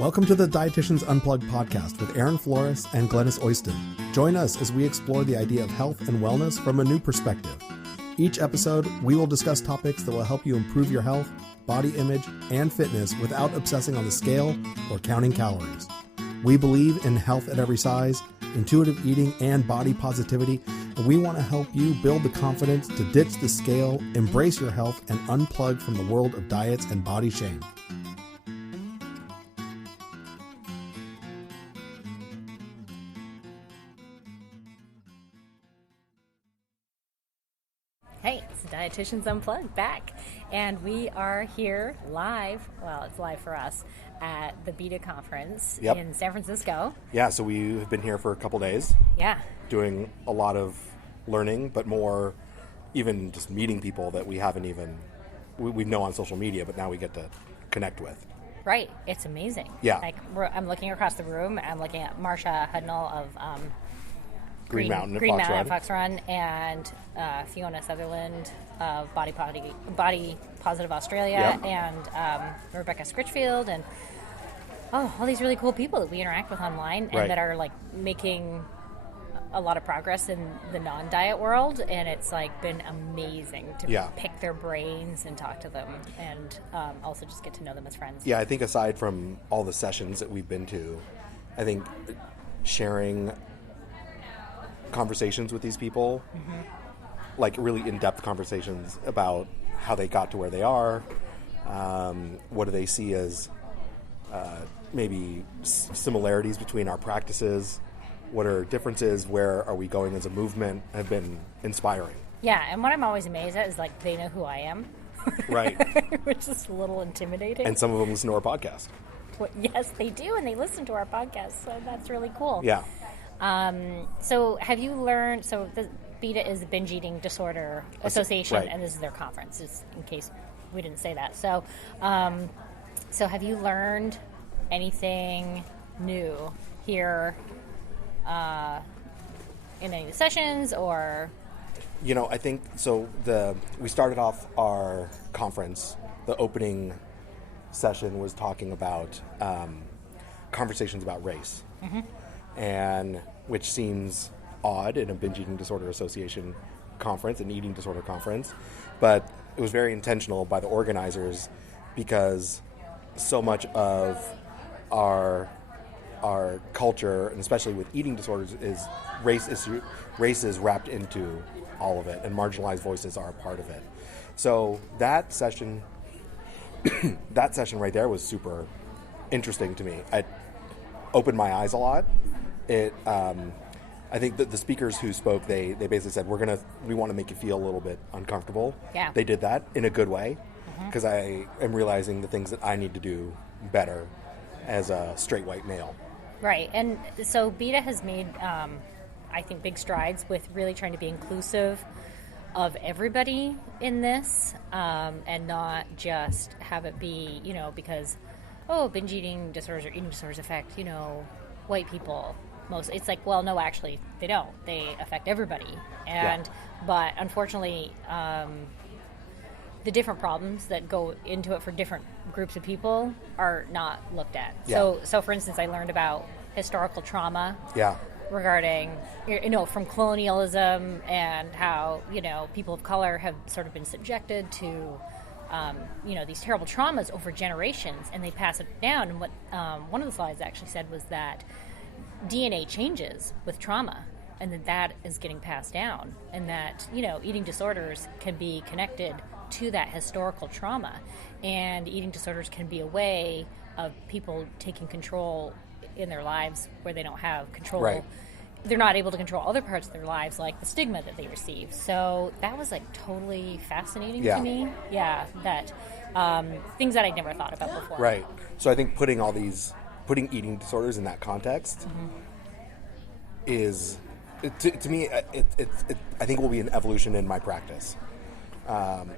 Welcome to the Dietitians Unplugged podcast with Aaron Flores and Glenys Oyston. Join us as we explore the idea of health and wellness from a new perspective. Each episode, we will discuss topics that will help you improve your health, body image, and fitness without obsessing on the scale or counting calories. We believe in health at every size, intuitive eating, and body positivity, and we want to help you build the confidence to ditch the scale, embrace your health, and unplug from the world of diets and body shame. Hey, it's Dietitians Unplugged back, and we are here live, well, it's live for us, at the Beta Conference in San Francisco. Yeah, so we've been here for a couple days. Yeah. Doing a lot of learning, but more even just meeting people that we haven't even, we know on social media, but now we get to connect with. Right, it's amazing. Yeah. Like, I'm looking across the room, I'm looking at Marsha Hudnall of Green Mountain at Fox Run, and Fiona Sutherland of Body Positive Australia, and Rebecca Scritchfield, and all these really cool people that we interact with online and that are like making a lot of progress in the non-diet world, and it's like been amazing to pick their brains and talk to them, and also just get to know them as friends. Yeah, I think aside from all the sessions that we've been to, I think sharing conversations with these people, like really in-depth conversations about how they got to where they are, what do they see as maybe similarities between our practices, what are differences, where are we going as a movement, have been inspiring. Yeah, and what I'm always amazed at is like they know who I am. Right. Which is a little intimidating. And some of them listen to our podcast. Yes, they do, and they listen to our podcast, so that's really cool. Yeah. So have you learned, so the BETA is the Binge Eating Disorder Association, and this is their conference, just in case we didn't say that. So, so have you learned anything new here in any of the sessions, or? You know, I think, so we started off our conference, the opening session was talking about conversations about race. And which seems odd in a Binge Eating Disorder Association conference, an eating disorder conference, but it was very intentional by the organizers because so much of our culture, and especially with eating disorders, is race is wrapped into all of it, and marginalized voices are a part of it. So that session right there was super interesting to me. It opened my eyes a lot. I think that the speakers who spoke, they basically said, we want to make you feel a little bit uncomfortable. Yeah. They did that in a good way, because I am realizing the things that I need to do better as a straight white male. Right, and so BETA has made, I think, big strides with really trying to be inclusive of everybody in this, and not just have it be, because, binge eating disorders or eating disorders affect, white people. It's like, well, no, actually, they don't. They affect everybody. But unfortunately, the different problems that go into it for different groups of people are not looked at. Yeah. So for instance, I learned about historical trauma. Yeah. Regarding, from colonialism and how, people of color have sort of been subjected to, these terrible traumas over generations, and they pass it down. And what one of the slides actually said was that DNA changes with trauma, and that is getting passed down, and that, eating disorders can be connected to that historical trauma, and eating disorders can be a way of people taking control in their lives where they don't have control. Right. They're not able to control other parts of their lives, like the stigma that they receive. So that was like totally fascinating to me. Yeah, that things that I'd never thought about before. Right. So I think putting eating disorders in that context is, to me, I think will be an evolution in my practice, and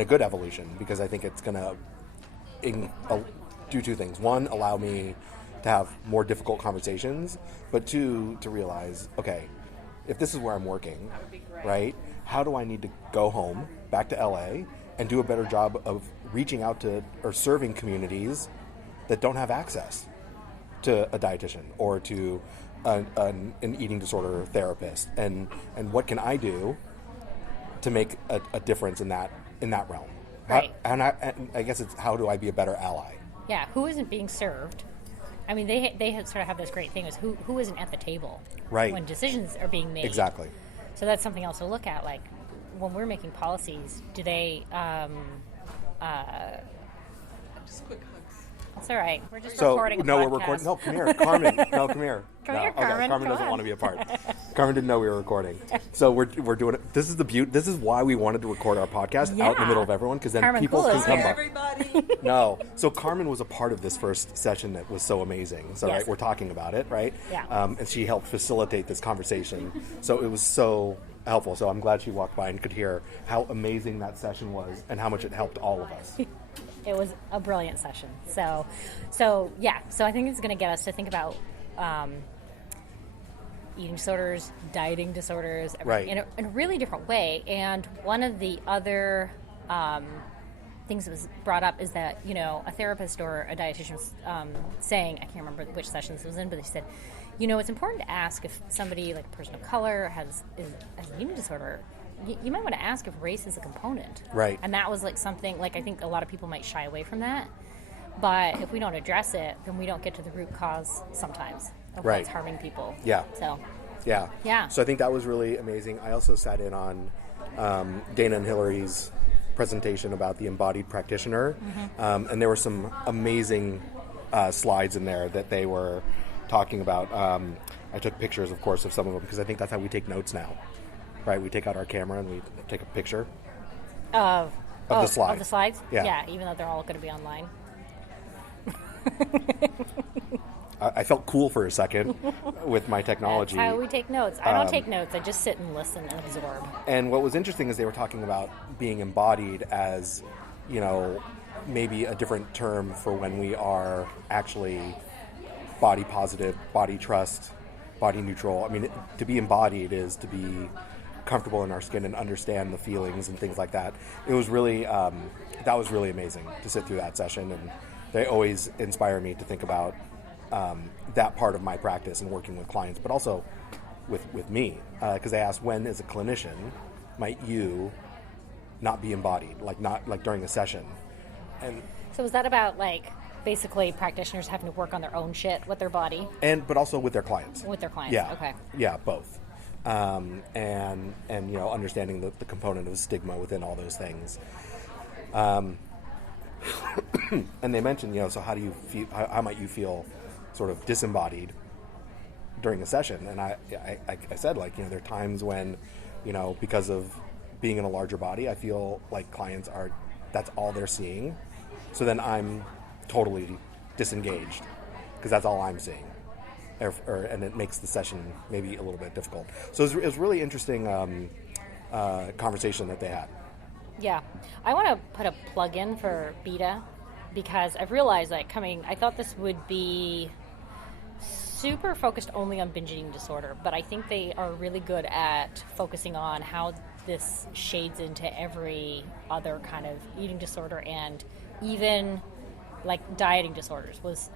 a good evolution, because I think it's going to do two things. One, allow me to have more difficult conversations, but two, to realize, okay, if this is where I'm working, right, how do I need to go home, back to LA, and do a better job of reaching out to or serving communities that don't have access to a dietitian or to an eating disorder therapist, and what can I do to make a difference in that realm? Right. And I guess it's, how do I be a better ally? Yeah, who isn't being served? I mean, they sort of have this great thing is who isn't at the table Right. when decisions are being made. Exactly. So that's something else to look at. Like when we're making policies, do they? Just quick hugs. It's all right. We're just So recording. no, a we're podcast. recording. No, come here, Carmen. No, come here. Come no. here, Okay, Carmen. Carmen Come doesn't on. want to be a part. Carmen didn't know we were recording. So we're doing it. This is the beauty. This is why we wanted to record our podcast out in the middle of everyone, because then Carmen people Cool can is come here. up. Everybody. No. So Carmen was a part of this first session that was so amazing. So Yes. right, we're talking about it, right? Yeah. And she helped facilitate this conversation. So it was so helpful. So I'm glad she walked by and could hear how amazing that session was and how much it helped all of us. It was a brilliant session. So yeah. So I think it's going to get us to think about eating disorders, dieting disorders, Right. in a really different way. And one of the other things that was brought up is that, a therapist or a dietitian was saying, I can't remember which session this was in, but they said, it's important to ask if somebody, like a person of color, has an eating disorder. You might want to ask if race is a component. Right. And that was like something, like I think a lot of people might shy away from that. But if we don't address it, then we don't get to the root cause sometimes of Right. what's harming people. Yeah. So, Yeah. Yeah. So I think that was really amazing. I also sat in on Dana and Hillary's presentation about the embodied practitioner. Mm-hmm. And there were some amazing slides in there that they were talking about. I took pictures, of course, of some of them because I think that's how we take notes now. Right? We take out our camera and we take a picture of the slides. Of the slides? Yeah. Even though they're all going to be online. I felt cool for a second with my technology. That's how we take notes. I don't take notes. I just sit and listen and absorb. And what was interesting is they were talking about being embodied as, maybe a different term for when we are actually body positive, body trust, body neutral. I mean, to be embodied is to be comfortable in our skin and understand the feelings and things like that. It was really, that was really amazing to sit through that session, and they always inspire me to think about that part of my practice and working with clients, but also with me, because they asked, when as a clinician might you not be embodied, like during a session? And So was that about basically practitioners having to work on their own shit with their body? but also with their clients. With their clients, Yeah. okay. Yeah, both. And understanding the component of stigma within all those things. And they mentioned, so how do you feel? How might you feel, sort of disembodied during a session? And I said, there are times when, because of being in a larger body, I feel like clients that's all they're seeing. So then I'm totally disengaged because that's all I'm seeing. And it makes the session maybe a little bit difficult. So it was really interesting conversation that they had. Yeah. I want to put a plug in for Beta because I've realized I thought this would be super focused only on binge eating disorder, but I think they are really good at focusing on how this shades into every other kind of eating disorder, and even dieting disorders was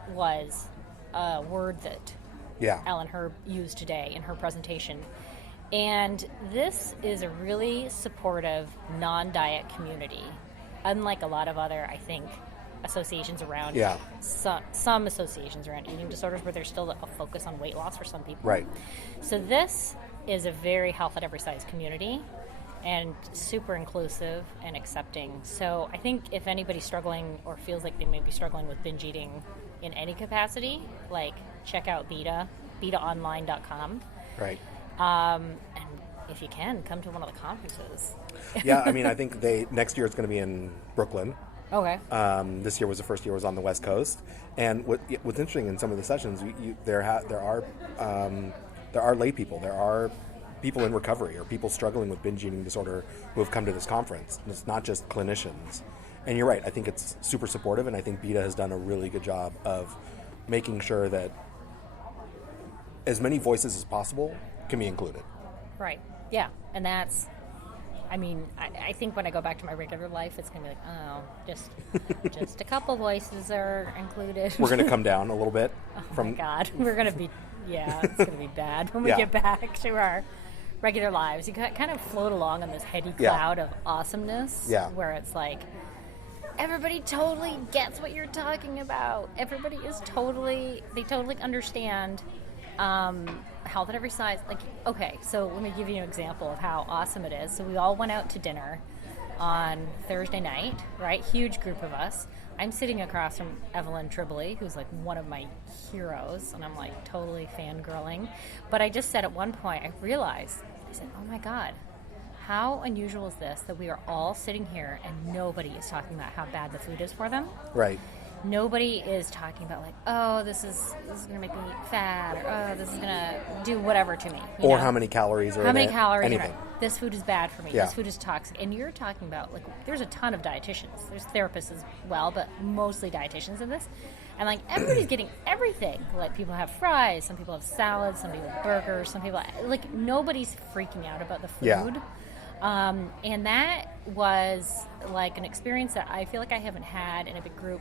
a word that Yeah. Ellen Herb used today in her presentation. And this is a really supportive non-diet community, unlike a lot of other, I think, associations around, Yeah. some associations around eating disorders where there's still a focus on weight loss for some people. Right. So this is a very health at every size community and super inclusive and accepting. So I think if anybody's struggling or feels like they may be struggling with binge eating in any capacity, check out Beta, betaonline.com. Right. And if you can, come to one of the conferences. Yeah, I mean, I think next year it's going to be in Brooklyn. Okay. This year was the first year it was on the West Coast. And what's interesting in some of the sessions, there are lay people, there are people in recovery or people struggling with binge eating disorder who have come to this conference. And it's not just clinicians. And you're right, I think it's super supportive, and I think Beta has done a really good job of making sure that as many voices as possible can be included. Right. Yeah. And I mean, I think when I go back to my regular life, it's going to be like, oh, just a couple voices are included. We're going to come down a little bit. Oh my God. We're going to be, it's going to be bad when we Yeah. get back to our regular lives. You kind of float along on this heady cloud of awesomeness where it's like, everybody totally gets what you're talking about. Everybody is they totally understand health at every size. Like, okay, so let me give you an example of how awesome it is. So we all went out to dinner on Thursday night, right? Huge group of us. I'm sitting across from Evelyn Tribbley, who's like one of my heroes, and I'm like totally fangirling. But I just said at one point, I said, oh my God, how unusual is this that we are all sitting here and nobody is talking about how bad the food is for them? Right. Nobody is talking about like, oh, this is going to make me fat, or oh, this is going to do whatever to me. Or how many calories are in it. How many calories anything. are in it. This food is bad for me. Yeah. This food is toxic. And you're talking about, like, there's a ton of dietitians. There's therapists as well, but mostly dietitians in this. And, like, everybody's getting everything. Like, people have fries, some people have salads, some people have burgers, some people, like, nobody's freaking out about the food. Yeah. And that was, like, an experience that I feel like I haven't had in a big group,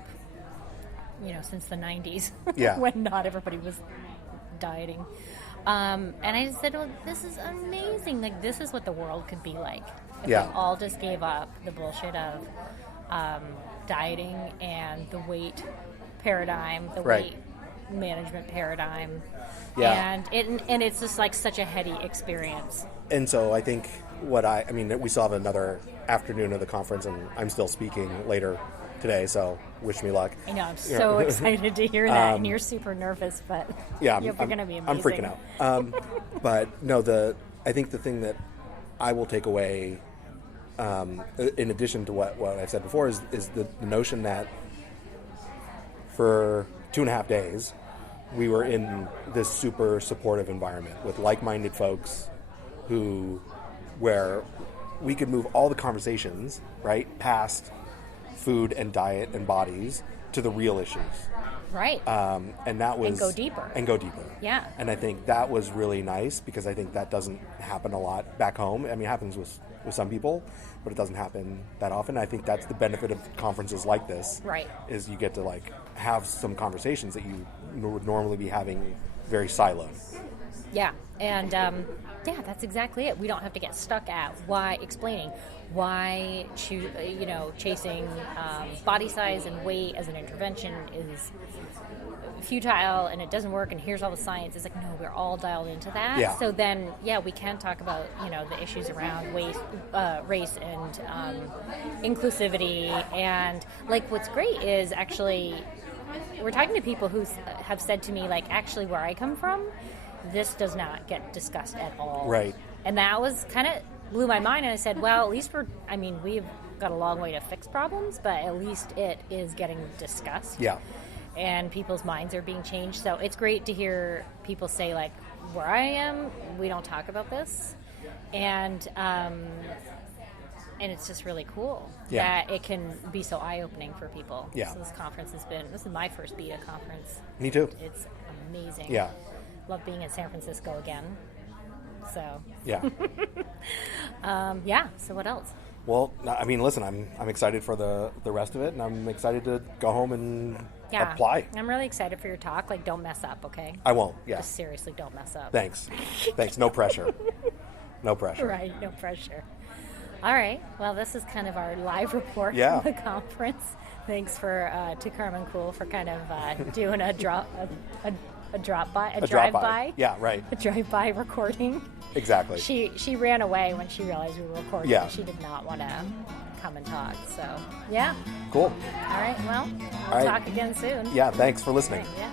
since the 90s. Yeah. When not everybody was dieting. And I just said, well, this is amazing. Like, this is what the world could be like if we all just gave up the bullshit of dieting and the weight paradigm, the weight management paradigm. Yeah. And it's just like such a heady experience. And so I think we still have another afternoon of the conference, and I'm still speaking later today, so wish me luck. I know, I'm so excited to hear that, and you're super nervous, but you're going to be amazing. I'm freaking out. But no, I think the thing that I will take away, in addition to what I've said before, is the notion that for 2.5 days, we were in this super supportive environment with like-minded folks where we could move all the conversations, right, past food and diet and bodies to the real issues. Right. And that was... And go deeper. Yeah. And I think that was really nice because I think that doesn't happen a lot back home. I mean, it happens with some people, but it doesn't happen that often. I think that's the benefit of conferences like this. Right. Is you get to, like, have some conversations that you would normally be having very siloed. Yeah. And, that's exactly it. We don't have to get stuck at explaining why chasing body size and weight as an intervention is futile and it doesn't work and here's all the science. It's like, no, we're all dialed into that. Yeah. So then, we can talk about, the issues around race and inclusivity. And, like, what's great is actually we're talking to people who have said to me, like, actually where I come from, this does not get discussed at all. Right. And that was kind of blew my mind, and I said, well, at least we've got a long way to fix problems, but at least it is getting discussed. Yeah. And people's minds are being changed. So it's great to hear people say, like, where I am, we don't talk about this. And it's just really cool that it can be so eye-opening for people. Yeah. So this is my first BETA conference. Me too. It's amazing. Yeah. Love being in San Francisco again. So. Yeah. So what else? Well, I mean, listen, I'm excited for the rest of it, and I'm excited to go home and apply. I'm really excited for your talk. Like, don't mess up, okay? I won't. Yeah. Just seriously, don't mess up. Thanks. No pressure. No pressure. Right. No pressure. All right. Well, this is kind of our live report from the conference. Thanks to Carmen Cool for kind of doing a drive-by. Yeah, right. A drive-by recording. Exactly. She ran away when she realized we were recording. Yeah. She did not want to come and talk. So, yeah. Cool. All right. Well, we'll talk again soon. Yeah, thanks for listening. Yeah.